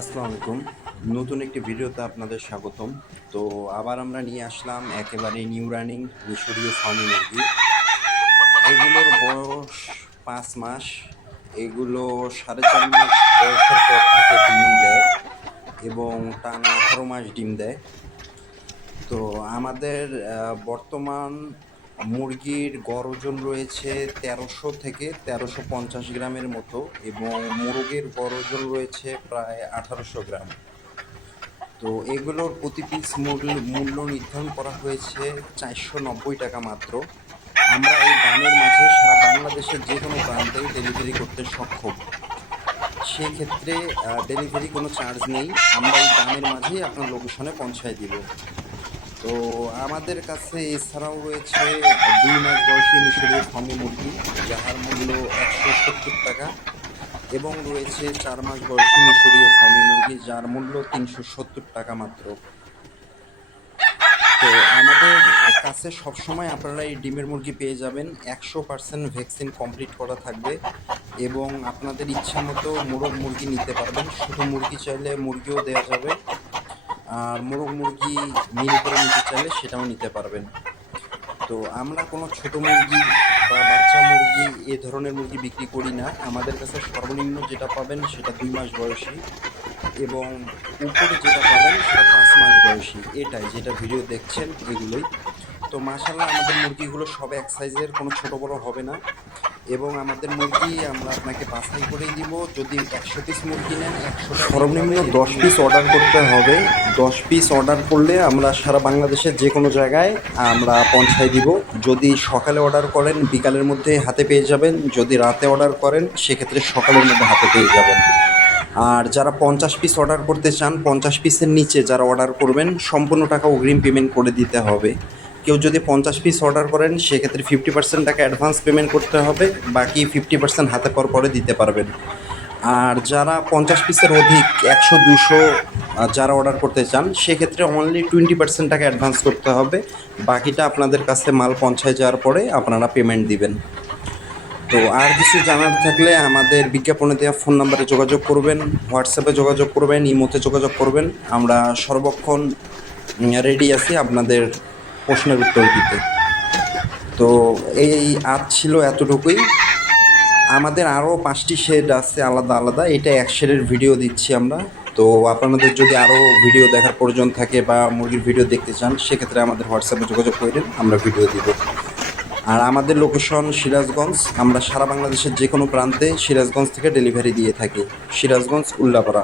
আসসালামু আলাইকুম। নতুন একটি ভিডিওতে আপনাদের স্বাগতম। তো আবার আমরা নিয়ে আসলাম একেবারে নিউ রানিং মিশরীয় ফার্মি মুরগি। এগুলোর বয়স ৫ মাস। এগুলো ৪.৫ মাস বয়সের পর থেকে ডিম দেয় এবং টানা ১৮ মাস ডিম দেয়। তো আমাদের বর্তমান মুরগির গড় ওজন রয়েছে ১৩০০ থেকে ১৩৫০ গ্রামের মতো এবং মোরগের গড় ওজন রয়েছে প্রায় ১৮০০ গ্রাম। তো এগুলোর প্রতি পিস মূল্য নির্ধারণ করা হয়েছে ৪৯০ টাকা মাত্র। আমরা এই দামের মাঝে সারা বাংলাদেশের যে কোনো প্রান্তেই ডেলিভারি করতে সক্ষম। সেক্ষেত্রে ডেলিভারি কোনো চার্জ নেই, আমরা এই দামের মাঝেই আপনার লোকেশনে পৌঁছায় দিব। তো আমাদের কাছে এছাড়াও রয়েছে ২ মাস বয়সী মিশরীয় ফার্মি মুরগি, যাহার মূল্য ১৭০ টাকা, এবং রয়েছে ৪ মাস বয়সী মিশরীয় ফার্মি মুরগি, যার মূল্য ৩৭০ টাকা মাত্র। তো আমাদের কাছে সবসময় আপনারা এই ডিমের মুরগি পেয়ে যাবেন। ১০০% ভ্যাকসিন কমপ্লিট করা থাকবে এবং আপনাদের ইচ্ছা মতো মোরগ মুরগি নিতে পারবেন। শুধু মুরগি চাইলে মুরগিও দেওয়া যাবে, আর মোরগ মুরগি মিনি করে নিতে চাইলে সেটাও নিতে পারবেন। তো আমরা কোনো ছোট মুরগি বা বাচ্চা মুরগি এ ধরনের মুরগি বিক্রি করি না। আমাদের কাছে সর্বনিম্ন যেটা পাবেন সেটা ২ মাস বয়সী এবং উপরে যেটা পাবেন সেটা ৫ মাস বয়সী। এটাই যেটা ভিডিও দেখছেন এগুলোই। তো মাশাআল্লাহ আমাদের মুরগিগুলো সব এক সাইজের, কোনো ছোট বড় হবে না। এবং আমাদের মুরগি আমরা আপনাকে বাছাই করেই দিব। যদি ১০০ পিস মুরগি নেন, ১০০টা সর্বনিম্ন ১০ পিস অর্ডার করতে হবে। ১০ পিস অর্ডার করলে আমরা সারা বাংলাদেশের যে কোনো জায়গায় আমরা পৌঁছায় দিব। যদি সকালে অর্ডার করেন বিকালের মধ্যে হাতে পেয়ে যাবেন, যদি রাতে অর্ডার করেন সেক্ষেত্রে সকালের মধ্যে হাতে পেয়ে যাবেন। আর যারা ৫০ পিস অর্ডার করতে চান, ৫০ পিসের নিচে যারা অর্ডার করবেন সম্পূর্ণ টাকা অগ্রিম পেমেন্ট করে দিতে হবে। কেউ যদি ৫০ পিস অর্ডার করেন সেক্ষেত্রে 50% টাকা অ্যাডভান্স পেমেন্ট করতে হবে, বাকি 50% হাতে পাওয়ার পরে দিতে পারবেন। আর যারা ৫০ পিসের অধিক ১০০-২০০ যারা অর্ডার করতে চান সেক্ষেত্রে অনলি 20% টাকা অ্যাডভান্স করতে হবে, বাকিটা আপনাদের কাছে মাল পৌঁছায় যাওয়ার পরে আপনারা পেমেন্ট দিবেন। তো আর কিছু জানার থাকলে আমাদের বিজ্ঞাপনে দেওয়া ফোন নাম্বারে যোগাযোগ করবেন, হোয়াটসঅ্যাপে যোগাযোগ করবেন, ইমোতে যোগাযোগ করবেন। আমরা সর্বক্ষণ রেডি আছি আপনাদের প্রশ্নের উত্তর দিতে। তো এই আজ ছিল এতটুকুই। আমাদের আরও 5টি শেড আছে আলাদা আলাদা, এটা এক শেডের ভিডিও দিচ্ছি আমরা। তো আপনাদের যদি আরও ভিডিও দেখার প্রয়োজন থাকে বা মুরগির ভিডিও দেখতে চান সেক্ষেত্রে আমাদের হোয়াটসঅ্যাপে যোগাযোগ করেন, আমরা ভিডিও দিব। আর আমাদের লোকেশন সিরাজগঞ্জ। আমরা সারা বাংলাদেশের যে কোনো প্রান্তে সিরাজগঞ্জ থেকে ডেলিভারি দিয়ে থাকি। সিরাজগঞ্জ, উল্লাপাড়া।